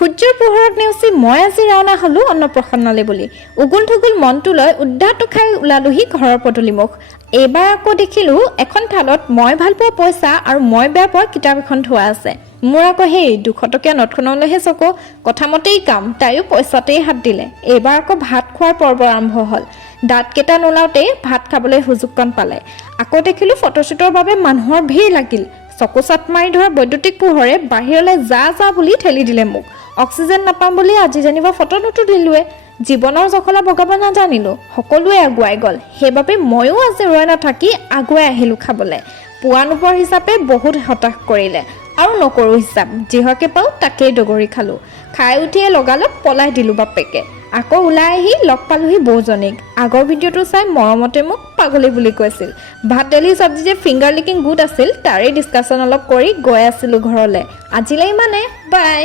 সূৰ্যৰ পোহৰত নেওচি মই আজি ৰাওনা হলো অন্নপ্ৰসন্নলে বুলি উগুল থুগুল মনটো লৈ উদ্ধাত খাই ওলালোহি ঘৰৰ পদূলিমুখ। এইবাৰ আকৌ দেখিলো এখন থালত মই ভাল পোৱা পইচা আৰু মই বেয়া পোৱা কিতাপ এখন থোৱা আছে। মোৰ আকৌ সেই 200 টকীয়া নোটখনলৈহে চকু, কথামতেই কাম, তাইও পইচাতেই হাত দিলে। এইবাৰ আকৌ ভাত খোৱাৰ পৰ্ব আৰম্ভ হ'ল। দাঁতকেইটা নোলাওতেই ভাত খাবলৈ সুযোগকণ পালে। আকৌ দেখিলো ফটোশ্বুটৰ বাবে মানুহৰ ভিৰ লাগিল। চকু চাট মাৰি ধৰা বৈদ্যুতিক পোহৰে বাহিৰলৈ যা বুলি ঠেলি দিলে মোক। অক্সিজেন নাপাম বুলি আজি যেনিবা ফটো নুতুলিলোৱে। জীৱনৰ জখলা বগাব নাজানিলো, সকলোৱে আগুৱাই গ'ল। সেইবাবে ময়ো আজি ৰৈ নাথাকি আগুৱাই আহিলো খাবলৈ। পোৱা নোপোৱাৰ হিচাপে বহুত হতাশ কৰিলে আৰু নকৰো হিচাপ, যিহকে পাওঁ তাকেই দগৰি খালো। খাই উঠিয়ে লগালগ পলাই দিলো বাপেকে। আকৌ ওলাই আহি লগ পালোহি বৌজনীক। আগৰ ভিডিঅ'টো চাই মৰমতে মোক পাগলী বুলি কৈছিল। ভাত দালি চব্জি যে ফিংগাৰ লিকিং গুড আছিল তাৰে ডিছকাশ্যন অলপ কৰি গৈ আছিলো ঘৰলৈ। আজিলৈ ইমানে, বাই।